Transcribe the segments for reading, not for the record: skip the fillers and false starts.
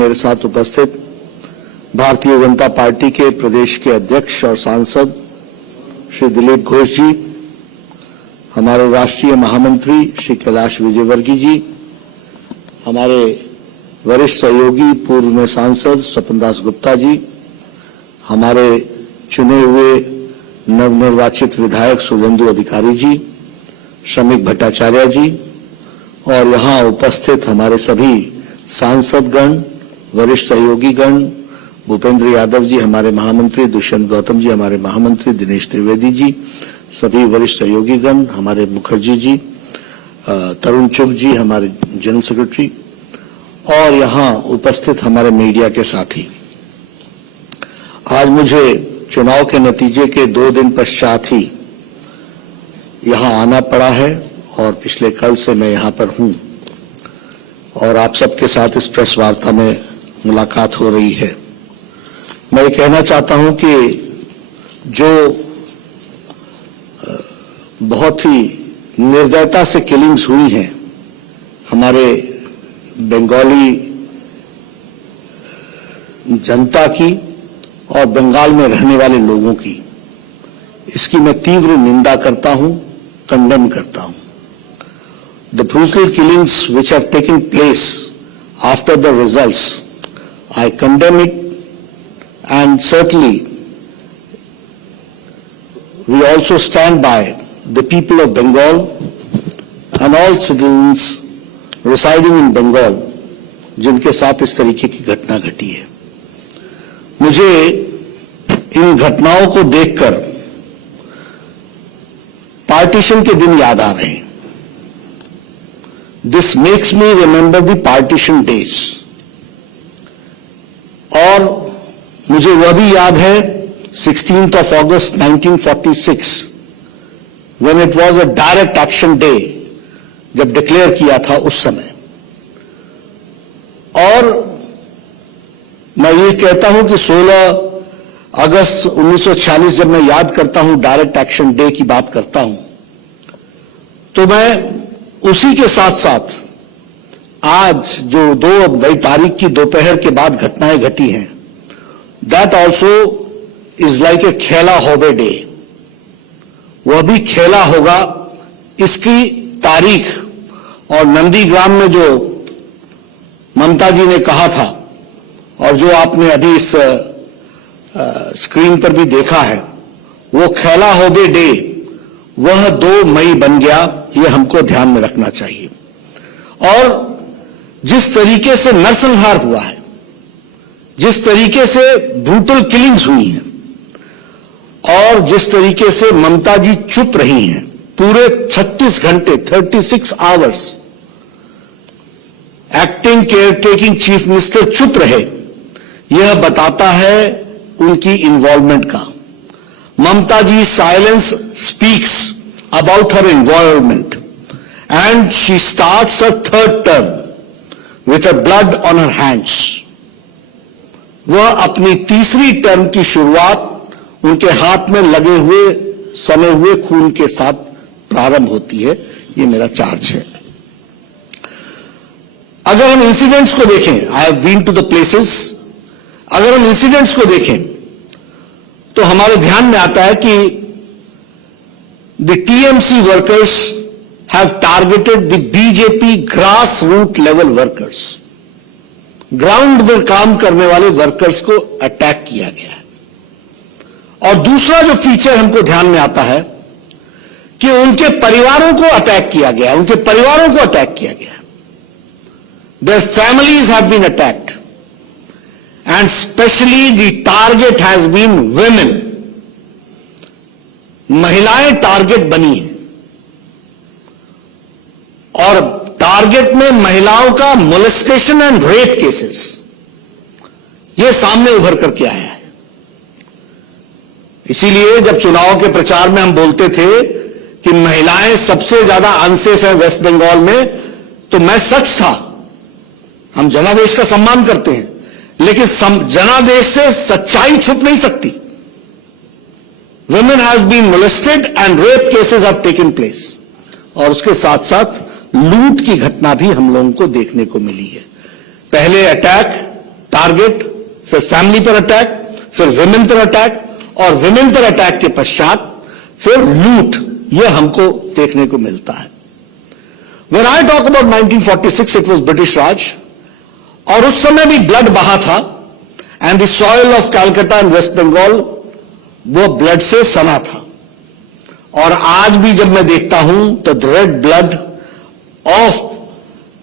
मेरे साथ उपस्थित भारतीय जनता पार्टी के प्रदेश के अध्यक्ष और सांसद श्री दिलीप घोष जी, हमारे राष्ट्रीय महामंत्री श्री कैलाश विजयवर्गीय जी, हमारे वरिष्ठ सहयोगी पूर्व में सांसद स्वपन दास गुप्ता जी, हमारे चुने हुए नवनिर्वाचित विधायक सुधेंदु अधिकारी जी, श्रमिक भट्टाचार्य जी और यहाँ उपस्थित हमारे सभी सांसदगण, वरिष्ठ सहयोगी गण, भूपेंद्र यादव जी हमारे महामंत्री, दुष्यंत गौतम जी हमारे महामंत्री, दिनेश त्रिवेदी जी, सभी वरिष्ठ सहयोगी गण, हमारे मुखर्जी जी, तरुण चुग जी हमारे जनरल सेक्रेटरी और यहाँ उपस्थित हमारे मीडिया के साथी। आज मुझे चुनाव के नतीजे के 2 दिन पश्चात ही यहाँ आना पड़ा है और पिछले कल से मैं यहाँ पर हूँ और आप सबके साथ इस प्रेस वार्ता में मुलाकात हो रही है। मैं ये कहना चाहता हूँ कि जो बहुत ही निर्दयता से किलिंग्स हुई हैं हमारे बंगाली जनता की और बंगाल में रहने वाले लोगों की, इसकी मैं तीव्र निंदा करता हूं, कंडेम करता हूं। The brutal killings which have taken place after the results, I condemn it, and certainly we also stand by the people of Bengal and all citizens residing in Bengal जिनके साथ इस तरीके की घटना घटी है। मुझे इन घटनाओं को देखकर पार्टीशन के दिन याद आ रहे हैं। This makes me remember the partition days. और मुझे वह भी याद है 16th of August 1946 when it was a direct action day, जब डिक्लेयर किया था उस समय। और मैं ये कहता हूं कि 16 अगस्त 1946 जब मैं याद करता हूं, डायरेक्ट एक्शन डे की बात करता हूं, तो मैं उसी के साथ साथ आज जो 2 मई तारीख की दोपहर के बाद घटनाएं घटी हैं, that also is like a खेला होबे डे। वह भी खेला होगा। इसकी तारीख और नंदीग्राम में जो ममता जी ने कहा था और जो आपने अभी इस स्क्रीन पर भी देखा है, वो खेला होबे डे वह 2 मई बन गया। ये हमको ध्यान में रखना चाहिए। और जिस तरीके से नरसंहार हुआ है, जिस तरीके से ब्रूटल किलिंग्स हुई हैं और जिस तरीके से ममता जी चुप रही हैं, पूरे 36 घंटे 36 hours acting care taking chief minister चुप रहे, यह बताता है उनकी इन्वॉल्वमेंट का। Mamata ji silence speaks about her involvement and she starts her 3rd term with a blood on her hands. वह अपनी 3री टर्म की शुरुआत उनके हाथ में लगे हुए सने हुए खून के साथ प्रारंभ होती है। ये मेरा चार्ज है। अगर हम इंसिडेंट्स को देखें, I have been to the places, अगर हम इंसिडेंट्स को देखें तो हमारे ध्यान में आता है कि the TMC workers have targeted the BJP grass root level workers. Ground में काम करने वाले वर्कर्स को अटैक किया गया है। और दूसरा जो फीचर हमको ध्यान में आता है कि उनके परिवारों को अटैक किया गया, उनके परिवारों को अटैक किया गया। Their families have been attacked and especially the target has been women. महिलाएं टारगेट बनी हैं और टारगेट में महिलाओं का मोलेस्टेशन एंड रेप केसेस ये सामने उभर करके आया है। इसीलिए जब चुनाव के प्रचार में हम बोलते थे कि महिलाएं सबसे ज्यादा अनसेफ है वेस्ट बंगाल में, तो मैं सच था। हम जनादेश का सम्मान करते हैं, लेकिन जनादेश से सच्चाई छुप नहीं सकती। Women have been molested and rape cases have taken place। और उसके साथ साथ लूट की घटना भी हम लोगों को देखने को मिली है। पहले अटैक टारगेट, फिर फैमिली पर अटैक, फिर विमेन पर अटैक, और विमेन पर अटैक के पश्चात फिर लूट, यह हमको देखने को मिलता है। When I talk about 1946, it was British Raj, और उस समय भी ब्लड बहा था, and the soil of Calcutta and West Bengal वो ब्लड से सना था। और आज भी जब मैं देखता हूं तो the red blood of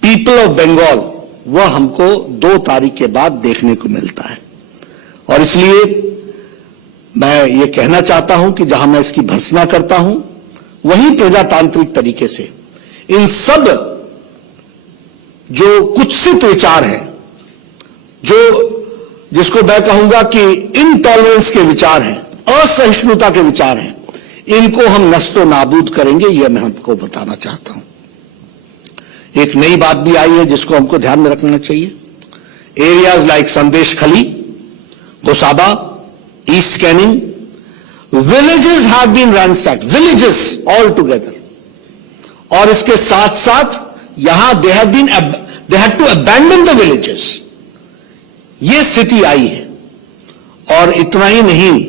people of Bengal वह हमको 2 तारीख के बाद देखने को मिलता है। और इसलिए मैं ये कहना चाहता हूं कि जहां मैं इसकी भर्त्सना करता हूं, वहीं प्रजातांत्रिक तरीके से इन सब जो कुत्सित विचार हैं, जो जिसको मैं कहूंगा कि इनटॉलरेंस के विचार हैं, असहिष्णुता के विचार हैं, इनको हम नस्तो नाबूद करेंगे, यह मैं आपको बताना चाहता हूं। एक नई बात भी आई है जिसको हमको ध्यान में रखना चाहिए। Areas like Sandeshkhali, Gosaba, east Canning, villages have been ransacked, villages all together, और इसके साथ साथ यहां they had to abandon the villages, ये स्थिति आई है। और इतना ही नहीं,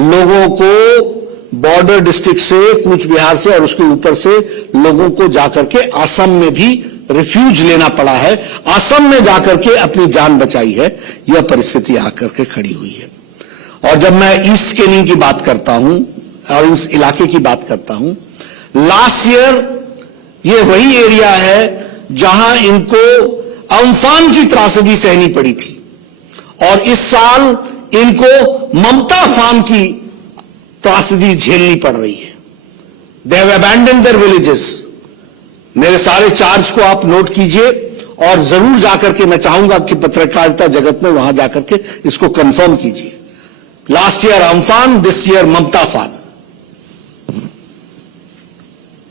लोगों को बॉर्डर डिस्ट्रिक्ट से, कूच बिहार से और उसके ऊपर से लोगों को जाकर के असम में भी रिफ्यूज लेना पड़ा है, असम में जाकर के अपनी जान बचाई है, यह परिस्थिति आकर के खड़ी हुई है। और जब मैं ईस्ट कैनिंग की बात करता हूं और इस इलाके की बात करता हूं, लास्ट ईयर ये वही एरिया है जहां इनको अम्फान की त्रासदी सहनी पड़ी थी, और इस साल इनको ममता फान की त्रासदी झेलनी पड़ रही है। They have abandoned their villages. मेरे सारे चार्ज को आप नोट कीजिए, और जरूर जाकर के मैं चाहूंगा कि पत्रकारिता जगत में वहां जाकर के इसको कंफर्म कीजिए। Last year Amphan, this year Mamata फान,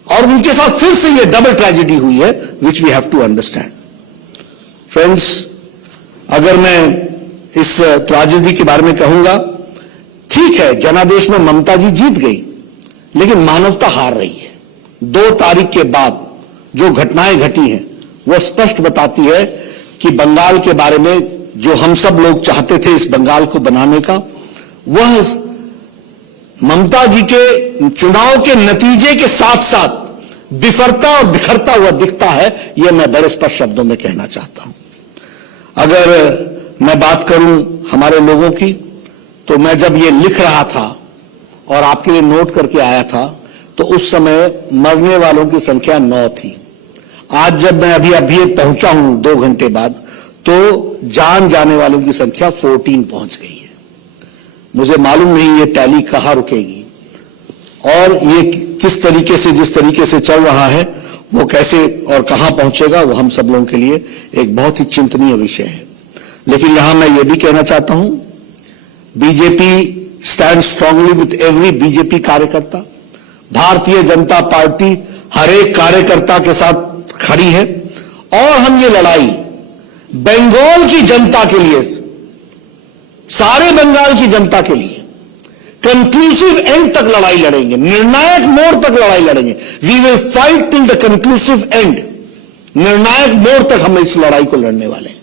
और उनके साथ फिर से ये डबल ट्रेजेडी हुई है, which we have to understand. Friends, अगर मैं इस ट्रेजेडी के बारे में कहूंगा, ठीक है, जनादेश में ममता जी जीत गई, लेकिन मानवता हार रही है। 2 तारीख के बाद जो घटनाएं घटी हैं वह स्पष्ट बताती है कि बंगाल के बारे में जो हम सब लोग चाहते थे इस बंगाल को बनाने का, वह ममता जी के चुनाव के नतीजे के साथ साथ बिफरता और बिखरता हुआ दिखता है। यह मैं बड़े स्पष्ट शब्दों में कहना चाहता हूं। अगर मैं बात करूं हमारे लोगों की, तो मैं जब ये लिख रहा था और आपके लिए नोट करके आया था, तो उस समय मरने वालों की संख्या 9 थी। आज जब मैं अभी पहुंचा हूं 2 घंटे बाद, तो जान जाने वालों की संख्या 14 पहुंच गई है। मुझे मालूम नहीं ये टैली कहां रुकेगी, और ये किस तरीके से, जिस तरीके से चल रहा है, वो कैसे और कहां पहुंचेगा, वो हम सब लोगों के लिए एक बहुत ही चिंतनीय विषय है। लेकिन यहां मैं ये भी कहना चाहता हूं, BJP stand strongly with every BJP कार्यकर्ता। भारतीय जनता पार्टी हर एक कार्यकर्ता के साथ खड़ी है, और हम ये लड़ाई बंगाल की जनता के लिए, सारे बंगाल की जनता के लिए कंक्लूसिव एंड तक लड़ाई लड़ेंगे, निर्णायक मोड़ तक लड़ाई लड़ेंगे। We will fight till the conclusive end. निर्णायक मोड़ तक हम इस लड़ाई को लड़ने वाले हैं।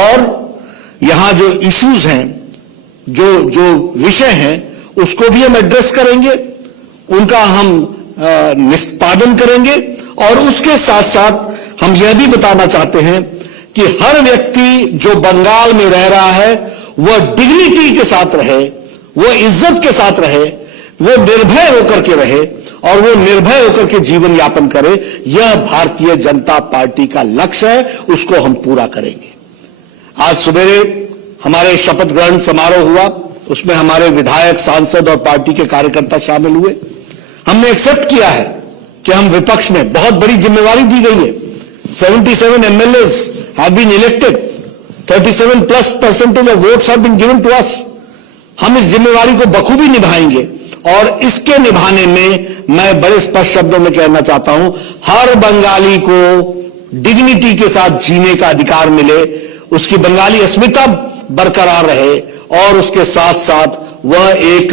और यहां जो इश्यूज हैं, जो विषय हैं, उसको भी हम एड्रेस करेंगे, उनका हम निष्पादन करेंगे, और उसके साथ साथ हम यह भी बताना चाहते हैं कि हर व्यक्ति जो बंगाल में रह रहा है वह डिग्निटी के साथ रहे, वो इज्जत के साथ रहे, वो निर्भय होकर के रहे, और वो निर्भय होकर के जीवन यापन करे। यह भारतीय जनता पार्टी का लक्ष्य है, उसको हम पूरा करेंगे। आज सवेरे हमारे शपथ ग्रहण समारोह हुआ, उसमें हमारे विधायक, सांसद और पार्टी के कार्यकर्ता शामिल हुए। हमने एक्सेप्ट किया है कि हम विपक्ष में, बहुत बड़ी जिम्मेवारी दी गई है। 77 MLAs have been elected, 37+% of votes have been given to us। हम इस जिम्मेवारी को बखूबी निभाएंगे, और इसके निभाने में मैं बड़े स्पष्ट शब्दों में कहना चाहता हूं, हर बंगाली को डिग्निटी के साथ जीने का अधिकार मिले, उसकी बंगाली अस्मिता बरकरार रहे, और उसके साथ साथ वह एक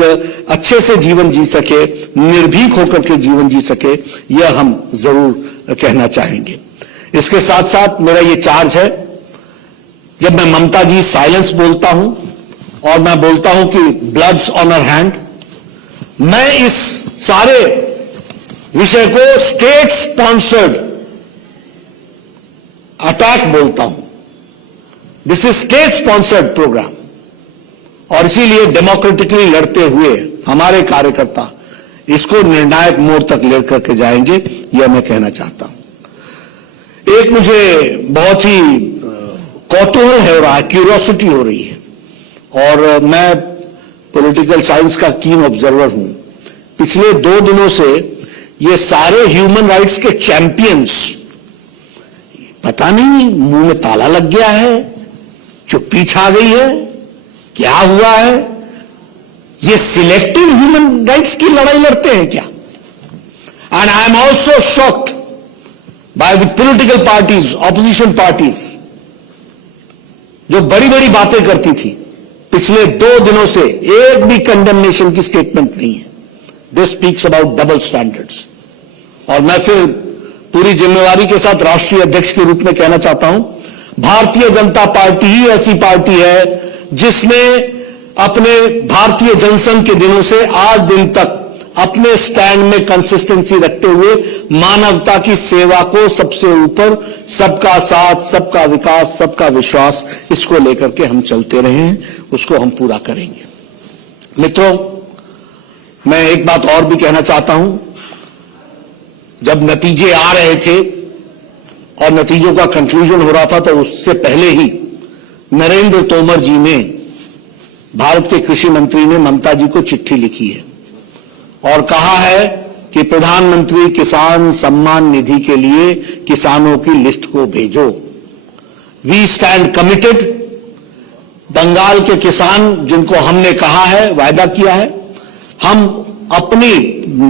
अच्छे से जीवन जी सके, निर्भीक होकर के जीवन जी सके, यह हम जरूर कहना चाहेंगे। इसके साथ साथ मेरा ये चार्ज है जब मैं ममता जी साइलेंस बोलता हूं और मैं बोलता हूं कि ब्लड्स ऑन हर हैंड, मैं इस सारे विषय को स्टेट स्पॉन्सर्ड अटैक बोलता हूं। This is state sponsored programme, और इसीलिए डेमोक्रेटिकली लड़ते हुए हमारे कार्यकर्ता इसको निर्णायक मोड़ तक लेकर के जाएंगे, यह मैं कहना चाहता हूं। एक मुझे बहुत ही कौतूहल हो रहा है, क्यूरियोसिटी हो रही है, और मैं पॉलिटिकल साइंस का कीन ऑब्जर्वर हूं। पिछले 2 दिनों से ये सारे ह्यूमन राइट्स के चैंपियंस, पता नहीं मुंह में ताला लग गया है, चुप्पी छा गई है, क्या हुआ है, ये सिलेक्टिव ह्यूमन राइट्स की लड़ाई लड़ते हैं क्या? And I am also shocked by the political parties, opposition parties, जो बड़ी बड़ी बातें करती थी, पिछले 2 दिनों से एक भी कंडेमनेशन की स्टेटमेंट नहीं है। This speaks about double standards. और मैं फिर पूरी जिम्मेवारी के साथ राष्ट्रीय अध्यक्ष के रूप में कहना चाहता हूं, भारतीय जनता पार्टी ही ऐसी पार्टी है जिसने अपने भारतीय जनसंघ के दिनों से आज दिन तक अपने स्टैंड में कंसिस्टेंसी रखते हुए मानवता की सेवा को सबसे ऊपर, सबका साथ, सबका विकास, सबका विश्वास, इसको लेकर के हम चलते रहे हैं, उसको हम पूरा करेंगे। मित्रों, मैं एक बात और भी कहना चाहता हूं। जब नतीजे आ रहे थे और नतीजों का कंक्लूजन हो रहा था, तो उससे पहले ही नरेंद्र तोमर जी ने, भारत के कृषि मंत्री ने ममता जी को चिट्ठी लिखी है और कहा है कि प्रधानमंत्री किसान सम्मान निधि के लिए किसानों की लिस्ट को भेजो। We stand committed. बंगाल के किसान, जिनको हमने कहा है, वायदा किया है, हम अपनी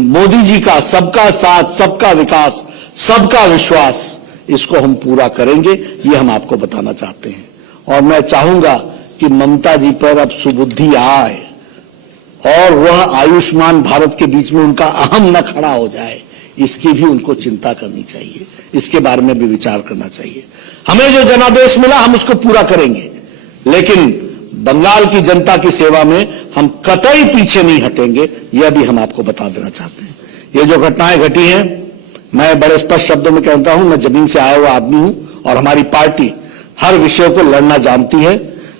मोदी जी का सबका साथ, सबका विकास, सबका विश्वास, इसको हम पूरा करेंगे, ये हम आपको बताना चाहते हैं। और मैं चाहूंगा कि ममता जी पर अब सुबुद्धि आए और वह आयुष्मान भारत के बीच में उनका अहम न खड़ा हो जाए, इसकी भी उनको चिंता करनी चाहिए, इसके बारे में भी विचार करना चाहिए। हमें जो जनादेश मिला हम उसको पूरा करेंगे, लेकिन बंगाल की जनता की सेवा में हम कतई पीछे नहीं हटेंगे, यह भी हम आपको बता देना चाहते हैं। ये जो घटनाएं घटी हैं, मैं बड़े स्पष्ट शब्दों में कहता हूं, मैं जमीन से आया हुआ आदमी हूं और हमारी पार्टी हर विषय को लड़ना जानती है।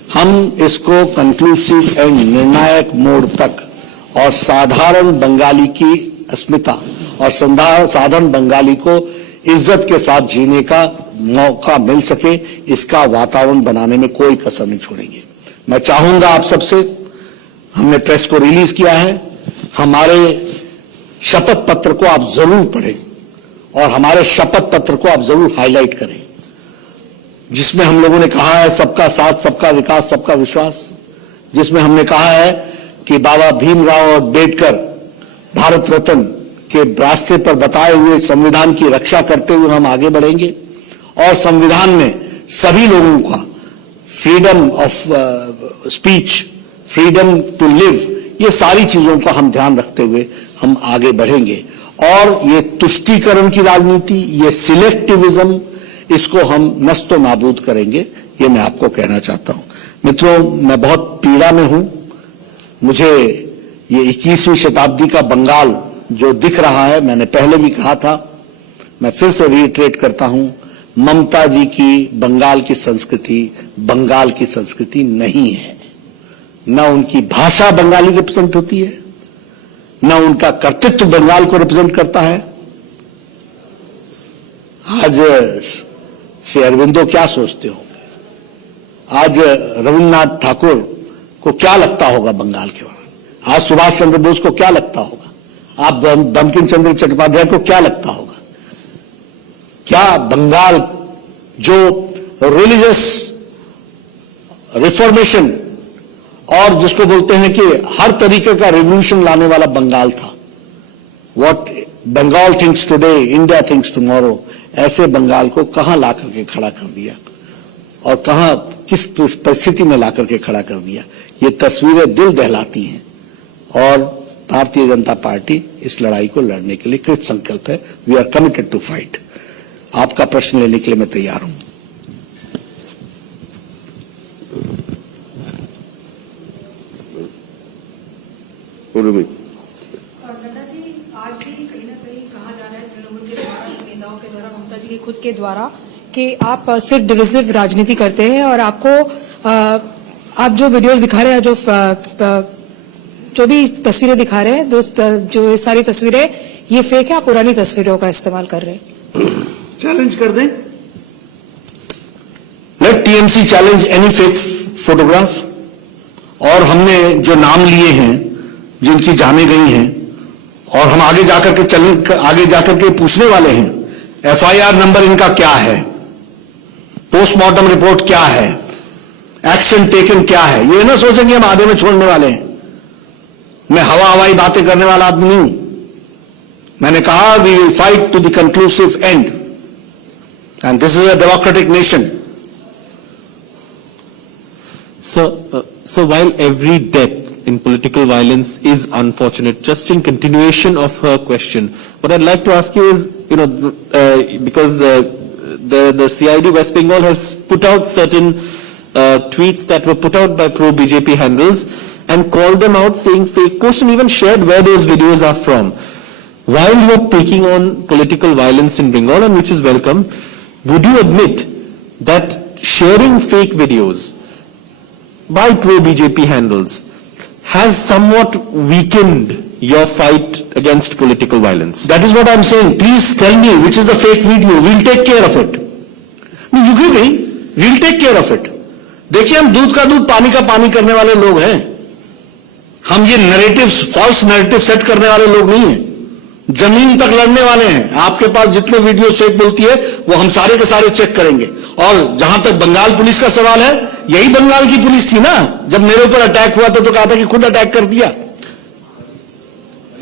हम इसको कंक्लूसिव एंड निर्णायक मोड़ तक और साधारण बंगाली की अस्मिता और साधारण बंगाली को इज्जत के साथ जीने का मौका मिल सके, इसका वातावरण बनाने में कोई कसर नहीं छोड़ेंगे। मैं चाहूंगा आप सबसे, हमने प्रेस को रिलीज किया है, हमारे शपथ पत्र को आप जरूर पढ़ें और हमारे शपथ पत्र को आप जरूर हाईलाइट करें, जिसमें हम लोगों ने कहा है सबका साथ, सबका विकास, सबका विश्वास, जिसमें हमने कहा है कि बाबा भीमराव अम्बेडकर भारत रत्न के रास्ते पर बताए हुए संविधान की रक्षा करते हुए हम आगे बढ़ेंगे और संविधान में सभी लोगों का freedom of speech, freedom to live, ये सारी चीजों का हम ध्यान रखते हुए हम आगे बढ़ेंगे। और ये तुष्टीकरण की राजनीति, ये सिलेक्टिविज्म, इसको हम नस्तो नाबूद करेंगे, ये मैं आपको कहना चाहता हूं। मित्रों, मैं बहुत पीड़ा में हूं। मुझे ये 21वीं शताब्दी का बंगाल जो दिख रहा है, मैंने पहले भी कहा था, मैं फिर से रिइटरेट करता हूं, ममता जी की बंगाल की संस्कृति बंगाल की संस्कृति नहीं है। न उनकी भाषा बंगाली रिप्रेजेंट होती है, न उनका कर्तृत्व बंगाल को रिप्रेजेंट करता है। आज श्री अरविंदो क्या सोचते होंगे, आज रविन्द्रनाथ ठाकुर को क्या लगता होगा बंगाल के बारे में, आज सुभाष चंद्र बोस को क्या लगता होगा, आप बंकिम चंद्र चट्टोपाध्याय को क्या लगता होगा। क्या बंगाल जो रिलीजियस रिफॉर्मेशन और जिसको बोलते हैं कि हर तरीके का रिवॉल्यूशन लाने वाला बंगाल था, what Bengal thinks today India thinks tomorrow, ऐसे बंगाल को कहां ला करके खड़ा कर दिया और कहां किस परिस्थिति में ला करके खड़ा कर दिया। ये तस्वीरें दिल दहलाती हैं और भारतीय जनता पार्टी इस लड़ाई को लड़ने के लिए कृत संकल्प है। We are committed to fight. आपका प्रश्न लेने के लिए मैं तैयार हूं। में। नड्डा जी, आज भी कहीं ना कहीं कहा जा रहा है तृणमूल के द्वारा, नेताओं के द्वारा, ममता जी के खुद के द्वारा, कि आप सिर्फ डिविजिव राजनीति करते हैं और आप जो वीडियोस दिखा रहे हैं, जो भी तस्वीरें दिखा रहे हैं, जो ये सारी तस्वीरें ये फेक है, आप पुरानी तस्वीरों का इस्तेमाल कर रहे हैं। चैलेंज कर दें, let TMC challenge any fake photograph. और हमने जो नाम लिए हैं, जिनकी जाने गई हैं, और हम आगे जाकर के पूछने वाले हैं, एफआईआर नंबर इनका क्या है, पोस्टमार्टम रिपोर्ट क्या है, एक्शन टेकन क्या है। ये ना सोचेंगे हम आधे में छोड़ने वाले हैं। मैं हवाई बातें करने वाला आदमी नहीं हूं। मैंने कहा we will fight to the conclusive end, and this is a democratic nation. So while every death in political violence is unfortunate, just in continuation of her question, what I'd like to ask you is, because the CID West Bengal has put out certain tweets that were put out by pro-BJP handles and called them out saying fake posts and even shared where those videos are from. While you're taking on political violence in Bengal, and which is welcome, would you admit that sharing fake videos by pro-BJP handles has somewhat weakened your fight against political violence? That is what I'm saying. Please tell me which is the fake video. We'll take care of it. No, you give me. We'll take care of it. देखिए, हम दूध का दूध पानी का पानी करने वाले लोग हैं। हम ये नैरेटिव्स, फॉल्स नैरेटिव सेट करने वाले लोग नहीं हैं। जमीन तक लड़ने वाले हैं। आपके पास जितने वीडियो फेक बोलती है वो हम सारे के सारे चेक करेंगे। और जहां तक बंगाल पुलिस का सवाल है, यही बंगाल की पुलिस थी ना, जब मेरे ऊपर अटैक हुआ था तो कहा था कि खुद अटैक कर दिया।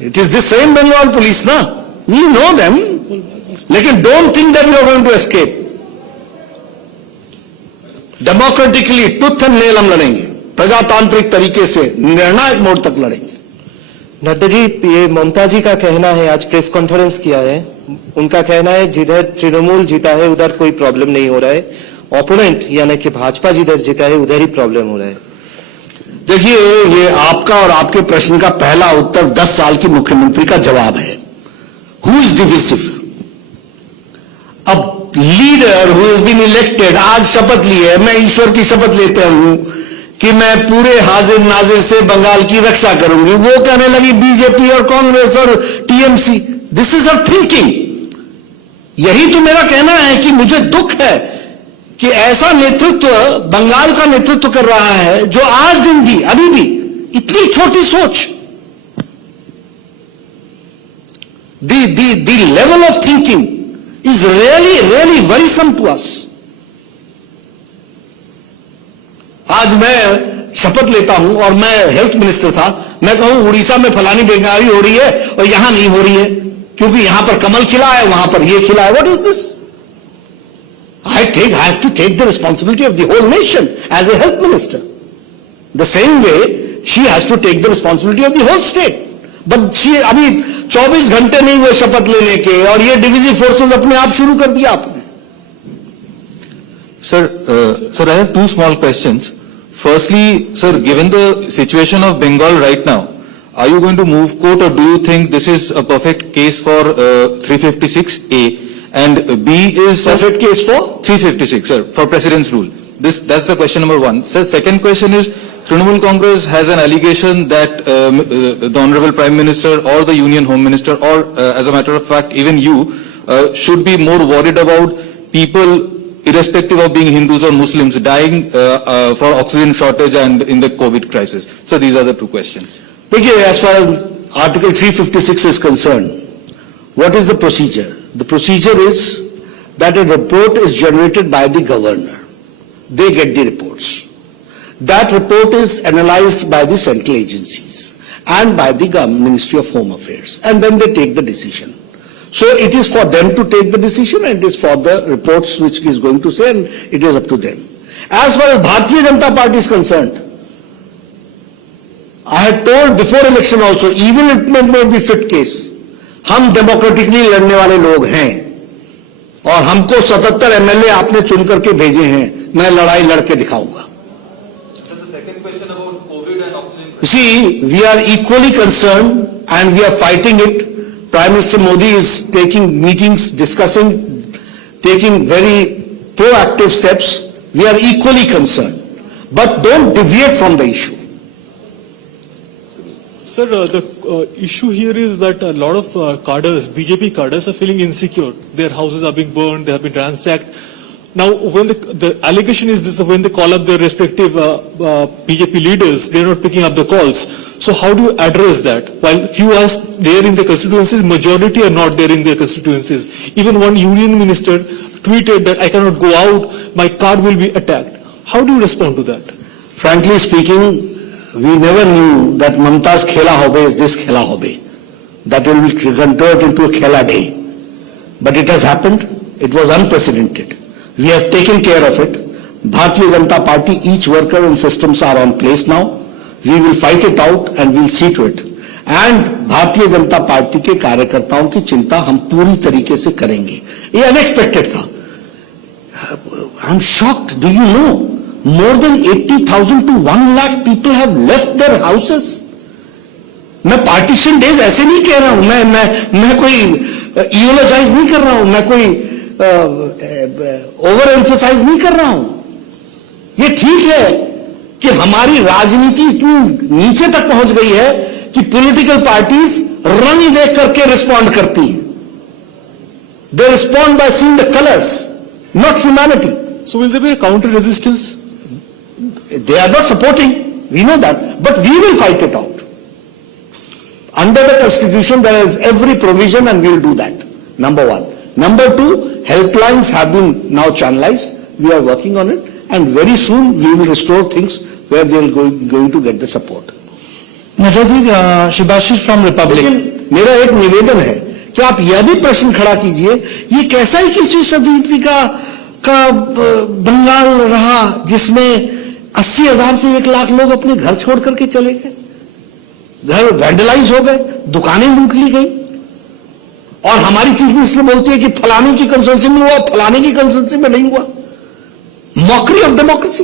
It is the same Bengal police ना, वी नो देम। लेकिन don't think that we are going to escape. Democratically tooth and nail हम लड़ेंगे, प्रजातांत्रिक तरीके से निर्णायक मोड़ तक लड़ेंगे। नड्डा जी, ये ममता जी का कहना है, आज प्रेस कॉन्फ्रेंस किया है, उनका कहना है जिधर तृणमूल जीता है उधर कोई प्रॉब्लम नहीं हो रहा है, ओपोनेंट यानी कि भाजपा जिधर जीता है उधर ही प्रॉब्लम हो रहा है। देखिए, ये आपका और आपके प्रश्न का पहला उत्तर 10 साल की मुख्यमंत्री का जवाब है। Who is divisive? अब leader who is been elected, आज शपथ ली है, मैं ईश्वर की शपथ लेता हूं कि मैं पूरे हाजिर नाजिर से बंगाल की रक्षा करूंगी। वो कहने लगी बीजेपी और कांग्रेस और TMC. This is a thinking. यही तो मेरा कहना है कि मुझे दुख है कि ऐसा नेतृत्व बंगाल का नेतृत्व कर रहा है जो आज दिन भी, अभी भी इतनी छोटी सोच, the level of thinking is really worrisome to us. आज मैं शपथ लेता हूं और मैं हेल्थ मिनिस्टर था, मैं कहूं उड़ीसा में फलानी बीमारी हो रही है और यहां नहीं हो रही है क्योंकि यहां पर कमल खिला है, वहां पर यह खिला है। What is this? I have to take the responsibility of the whole nation as a health minister. The same way she has to take the responsibility of the whole state. But she अभी 24 घंटे नहीं हुए शपथ लेने के और ये divisive forces अपने आप शुरू कर दिया आपने। Sir, I have two small questions. Firstly, sir, given the situation of Bengal right now, are you going to move court or do you think this is a perfect case for 356A? And B is... Perfect case for? 356, sir, for President's rule. That's the question number one. Sir, second question is, Trinamool Congress has an allegation that the Honorable Prime Minister or the Union Home Minister or, as a matter of fact, even you, should be more worried about people, irrespective of being Hindus or Muslims, dying for oxygen shortage and in the COVID crisis. So these are the two questions. देखिए, as far as Article 356 is concerned, what is the procedure? The procedure is that a report is generated by the governor. They get the reports. That report is analyzed by the central agencies and by the Ministry of Home Affairs, and then they take the decision. So it is for them to take the decision, and it is for the reports which is going to say, and it is up to them. As far as Bharatiya Janata Party is concerned, I had told before election also, even if it may not be fit case, हम democratically लड़ने वाले लोग हैं और हमको 77 MLA आपने चुन करके भेजे हैं, मैं लड़ाई लड़के दिखाऊंगा। So the second question about COVID and oxygen You see, we are equally concerned and we are fighting it. Prime Minister Modi is taking meetings, discussing, taking very proactive steps. We are equally concerned. But don't deviate from the issue. Sir, the issue here is that a lot of cadres, BJP cadres, are feeling insecure. Their houses are being burned, they have been ransacked. Now, when the allegation is this, when they call up their respective BJP leaders, they are not picking up the calls. So how do you address that? While few are there in the constituencies, majority are not there in their constituencies. Even one union minister tweeted that I cannot go out, my car will be attacked. How do you respond to that? Frankly speaking, we never knew that Mamta's Khela Hobe is this Khela Hobe. That will be converted into a Khela Day. But it has happened. It was unprecedented. We have taken care of it. Bharatiya Janata Party, each worker and systems are on place now. We will fight it out and we'll see to it. And Bharatiya Janata Party के कार्यकर्ताओं की चिंता हम पूरी तरीके से करेंगे. ये अनएक्सपेक्टेड था. I'm shocked. Do you know? More than 80,000 to 1 lakh people have left their houses. मैं पार्टीशन डेज ऐसे नहीं कह रहा हूं. मैं कोई इयोलॉजाइज नहीं कर रहा हूं. मैं कोई ओवर एम्फसाइज नहीं कर रहा हूं. ये ठीक है कि हमारी राजनीति इतनी नीचे तक पहुंच गई है कि पॉलिटिकल पार्टीज रंग देख करके रिस्पॉन्ड करती हैं. They respond by seeing the colours, not humanity. So will there be a counter resistance? They are not supporting, we know that, but we will fight it out. Under the constitution there is every provision and we will do that. Number one. Number two, helplines have been now channelized. We are working on it and very soon we will restore things where they are going to get the support. Nadaji, Shibashish from Republic. लेकिन मेरा एक निवेदन है कि आप यह भी प्रश्न खड़ा कीजिए, ये कैसा 21वीं सदी का बंगाल रहा जिसमें 80,000 से 1 लाख लोग अपने घर छोड़ करके चले गए, घर वैंडलाइज हो गए, दुकानें लूट ली गई, और हमारी चीफ मिनिस्टर बोलती है कि फलाने की कंस्टिट्यूंसी में हुआ, फलाने की कंस्टिट्यूंसी में नहीं हुआ. Mockery of democracy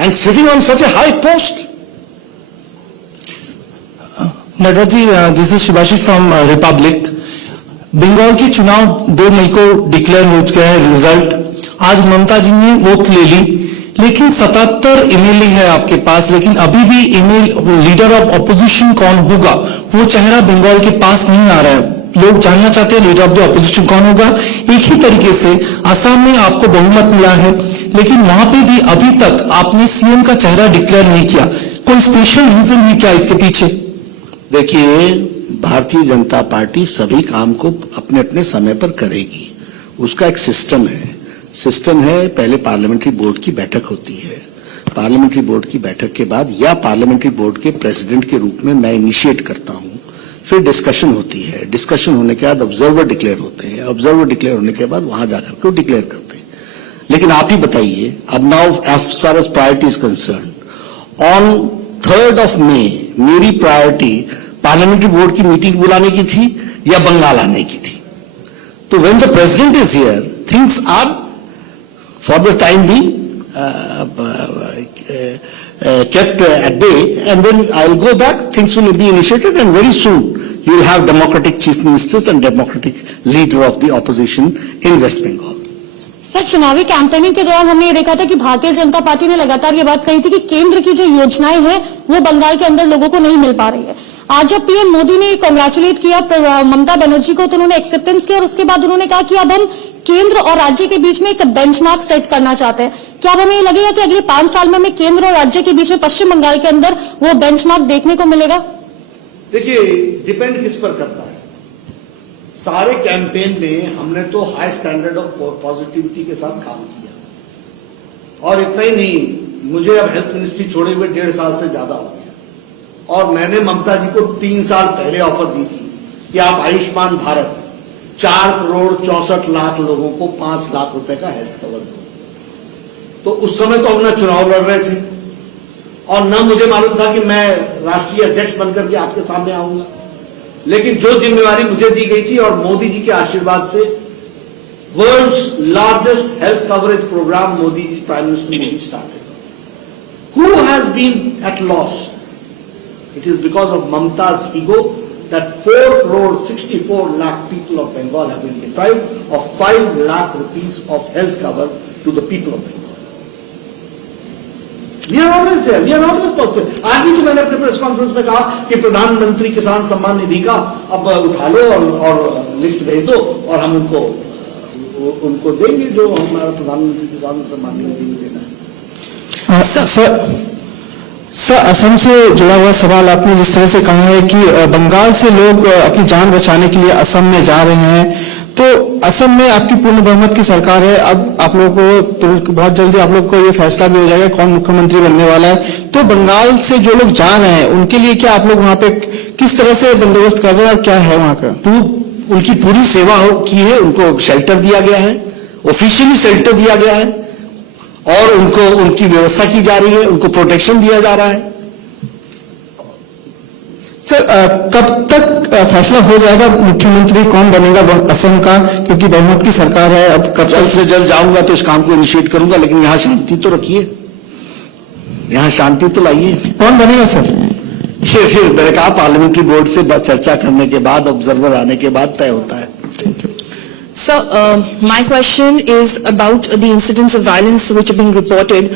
and sitting on such a high post. Nadda this is Shibashish from Republic. Bengal के चुनाव 2 मई को डिक्लेयर हो चुका है रिजल्ट. आज ममता जी ने वोट ले ली, लेकिन 77 एमएलए है आपके पास, लेकिन अभी भी लीडर ऑफ ऑपोजिशन कौन होगा वो चेहरा बंगाल के पास नहीं आ रहा है. लोग जानना चाहते हैं लीडर ऑफ द ऑपोजिशन कौन होगा. एक ही तरीके से असम में आपको बहुमत मिला है, लेकिन वहां पे भी अभी तक आपने सीएम का चेहरा डिक्लेयर नहीं किया. कोई स्पेशल रीजन है क्या इसके पीछे? देखिए, भारतीय जनता पार्टी सभी काम को अपने अपने समय पर करेगी. उसका एक सिस्टम है. पहले पार्लियामेंट्री बोर्ड की बैठक होती है. पार्लियामेंट्री बोर्ड की बैठक के बाद या पार्लियामेंट्री बोर्ड के प्रेसिडेंट के रूप में मैं इनिशिएट करता हूं. फिर डिस्कशन होती है. डिस्कशन होने के बाद ऑब्जर्वर डिक्लेयर होते हैं. ऑब्जर्वर डिक्लेयर होने के बाद वहां जाकर के डिक्लेयर करते हैं. लेकिन आप ही बताइए, अब now as far as priority is concern, on 3rd of May मेरी प्रायोरिटी पार्लियामेंट्री बोर्ड की मीटिंग बुलाने की थी या बंगाल आने की थी. तो when the president is here, things are for the time being kept at bay, and then I'll go back, things will be initiated, and very soon you will have democratic chief ministers and democratic leader of the opposition in West Bengal. Sir, चुनावी campaigning के दौरान हमने ये देखा था कि Bharatiya Janata party ने लगातार ये बात कही थी कि केंद्र की जो योजनाएं हैं वो बंगाल के अंदर लोगों को नहीं मिल पा रही है. आज जब पीएम मोदी ने कांग्रेचुलेट किया ममता बनर्जी को, तो उन्होंने एक्सेप्टेंस किया और उसके बाद उन्होंने कहा कि अब हम केंद्र और राज्य के बीच में एक बेंचमार्क सेट करना चाहते हैं. क्या अब हमें ये लगेगा कि अगले 5 साल में हमें केंद्र और राज्य के बीच में पश्चिम बंगाल के अंदर वो बेंचमार्क देखने को मिलेगा? देखिए, डिपेंड किस पर करता है. सारे कैंपेन में हमने तो हाई स्टैंडर्ड ऑफ पॉजिटिविटी के साथ काम किया, और इतना ही नहीं, मुझे अब हेल्थ मिनिस्ट्री छोड़े हुए 1.5 साल से ज्यादा हो गया, और मैंने ममता जी को 3 साल पहले ऑफर दी थी कि आप आयुष्मान भारत 4 करोड़ 64 लाख लोगों को 5 लाख रुपए का हेल्थ कवर दो. तो उस समय तो हम ना चुनाव लड़ रहे थे और न मुझे मालूम था कि मैं राष्ट्रीय अध्यक्ष बनकर के आपके सामने आऊंगा. लेकिन जो जिम्मेवारी मुझे दी गई थी और मोदी जी के आशीर्वाद से world's largest health coverage programme Modi ji, prime minister Modi started. Who has been at loss? It is because of Mamta's ego that 4 crore 64 lakh people of Bengal have been deprived of 5 lakh rupees of health cover to the people of Bengal. We are always there. We are always positive. आज भी तो मैंने अपने press conference में कहा कि प्रधानमंत्री किसान सम्मान निधि का अब उठा लो और लिस्ट भेज दो और हम उनको देंगे जो हमारा प्रधानमंत्री किसान सम्मान निधि में देना है। सर, असम से जुड़ा हुआ सवाल आपने जिस तरह से कहा है कि बंगाल से लोग अपनी जान बचाने के लिए असम में जा रहे हैं, तो असम में आपकी पूर्ण बहुमत की सरकार है। अब आप लोगों को बहुत जल्दी आप लोग को ये फैसला भी हो जाएगा कौन मुख्यमंत्री बनने वाला है। तो बंगाल से जो लोग जा रहे हैं उनके लिए क्या आप लोग वहां पे किस तरह से बंदोबस्त कर रहे हैं और क्या है वहां का? उनकी पूरी सेवा की है, उनको शेल्टर दिया गया है, ऑफिशियली शेल्टर दिया गया है और उनको उनकी व्यवस्था की जा रही है, उनको प्रोटेक्शन दिया जा रहा है। सर, कब तक फैसला हो जाएगा मुख्यमंत्री कौन बनेगा असम का, क्योंकि बहुमत की सरकार है? अब कब जल्द से जल्द जाऊंगा तो इस काम को इनिशिएट करूंगा, लेकिन यहाँ शांति तो रखिए, यहाँ शांति तो लाइए। कौन बनेगा सर? फिर मैंने कहा पार्लियामेंट्री बोर्ड से चर्चा करने के बाद, ऑब्जर्वर आने के बाद तय होता है। Sir, my question is about the incidents of violence which have been reported.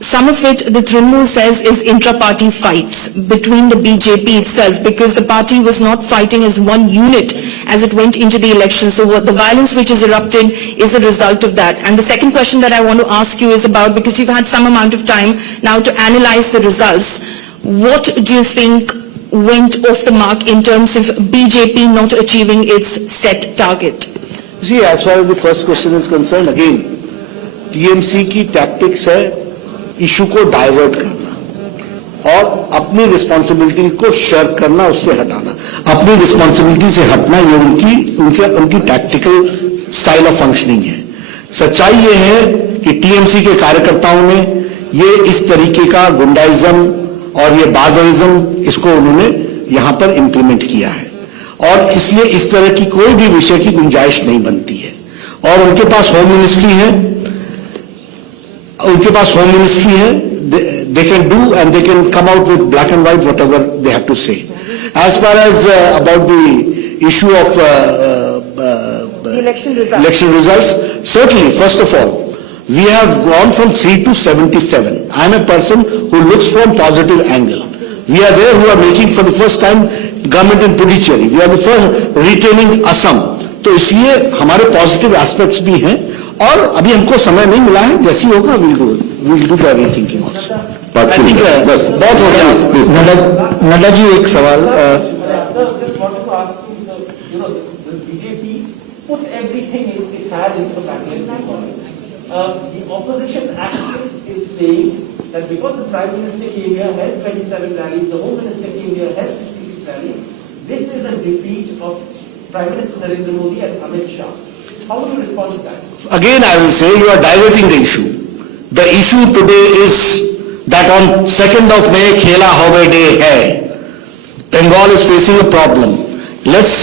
Some of it, the Trinamool says, is intra-party fights between the BJP itself, because the party was not fighting as one unit as it went into the election. So what the violence which is erupted is a result of that. And the second question that I want to ask you is about, because you've had some amount of time now to analyze the results, what do you think went off the mark in terms of BJP not achieving its set target? See, as far as the first question is concerned, again, TMC की tactics है issue को divert करना और अपनी responsibility को shark करना, उससे हटाना। अपनी रिस्पॉन्सिबिलिटी से हटना ये उनकी टैक्टिकल स्टाइल ऑफ फंक्शनिंग है। सच्चाई ये है कि टीएमसी के कार्यकर्ताओं ने ये इस तरीके का गुंडाइज्म और ये बार्बरिज्म इसको उन्होंने यहां पर इंप्लीमेंट किया है और इसलिए इस तरह की कोई भी विषय की गुंजाइश नहीं बनती है। और उनके पास होम मिनिस्ट्री है, they can do and they can come out with black and white whatever they have to say. As far as about the issue of election results, certainly, first of all, we have gone from 3 to 77. I am a person who looks from positive angle. We are there who are making for the first time government in Puducherry. We are the first retaining Assam. तो इसलिए हमारे positive aspects भी हैं और अभी हमको समय नहीं मिला है, जैसी होगा we'll do the rethinking also. I think बहुत हो गया। नड्डा जी एक सवाल, Just wanted to ask you, sir, the BJP put everything it had into the package. The opposition activist is saying that because the Prime Minister came here, held 27 rallies, the Home Minister came here, held 66 rallies, this is a defeat of Prime Minister Narendra Modi and Amit Shah. How would you respond to that? Again, I will say you are diverting the issue. The issue today is that on 2nd of May, Khela Howe Day hai. Bengal is facing a problem. Let's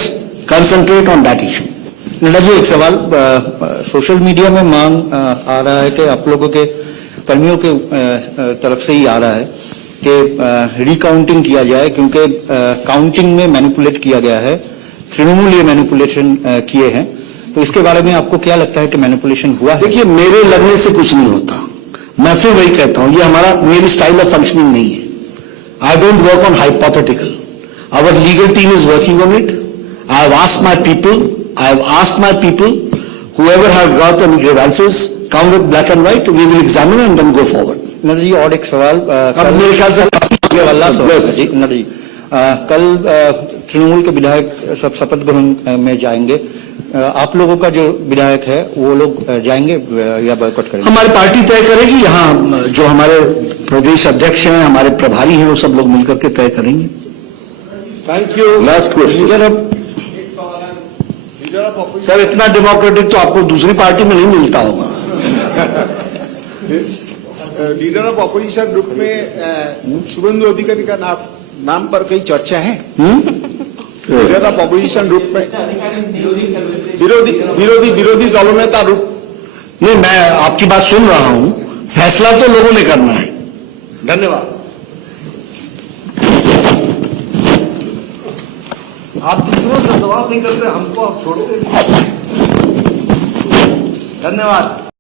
concentrate on that issue. Nadda ji एक सवाल, social media में मांग आ रहा है कि आप लोगों के कर्मियों के तरफ से ही आ रहा है कि रिकाउंटिंग किया जाए, क्योंकि काउंटिंग में मैनिपुलेट किया गया है, तृणमूल ये मैनिपुलेशन किए हैं। तो इसके बारे में आपको क्या लगता है कि मैनिपुलेशन हुआ है? देखिए, मेरे लगने से कुछ नहीं होता। मैं फिर वही कहता हूं, ये मेरी स्टाइल ऑफ फंक्शनिंग नहीं है। I don't work on hypothetical. Our legal team is working on it. I have asked my people, whoever have got any grievances, come with black and white, we will examine and then go forward. Nadda ji और एक सवाल, अब मेरे ख्याल से काफी जी नड्डा जी, कल तृणमूल के विधायक सब शपथ ग्रहण में जाएंगे, आप लोगों का जो विधायक है वो लोग जाएंगे या बॉयकॉट करेंगे? हमारी पार्टी तय करेगी। यहाँ जो हमारे प्रदेश अध्यक्ष हैं, हमारे प्रभारी हैं, वो सब लोग मिलकर के तय करेंगे। Thank you. Last question sir, इतना डेमोक्रेटिक तो आपको दूसरी पार्टी में नहीं मिलता होगा। लीडर ऑफ ऑपोजिशन ग्रुप में शुभेंदु अधिकारी का नाम पर कई चर्चा है। लीडर ऑफ ऑपोजिशन ग्रुप में विरोधी दलों में था रूप। नहीं, मैं आपकी बात सुन रहा हूं, फैसला तो लोगों ने करना है। धन्यवाद। आप दूसरों से सवाल नहीं करते, हमको आप छोड़ते नहीं। धन्यवाद।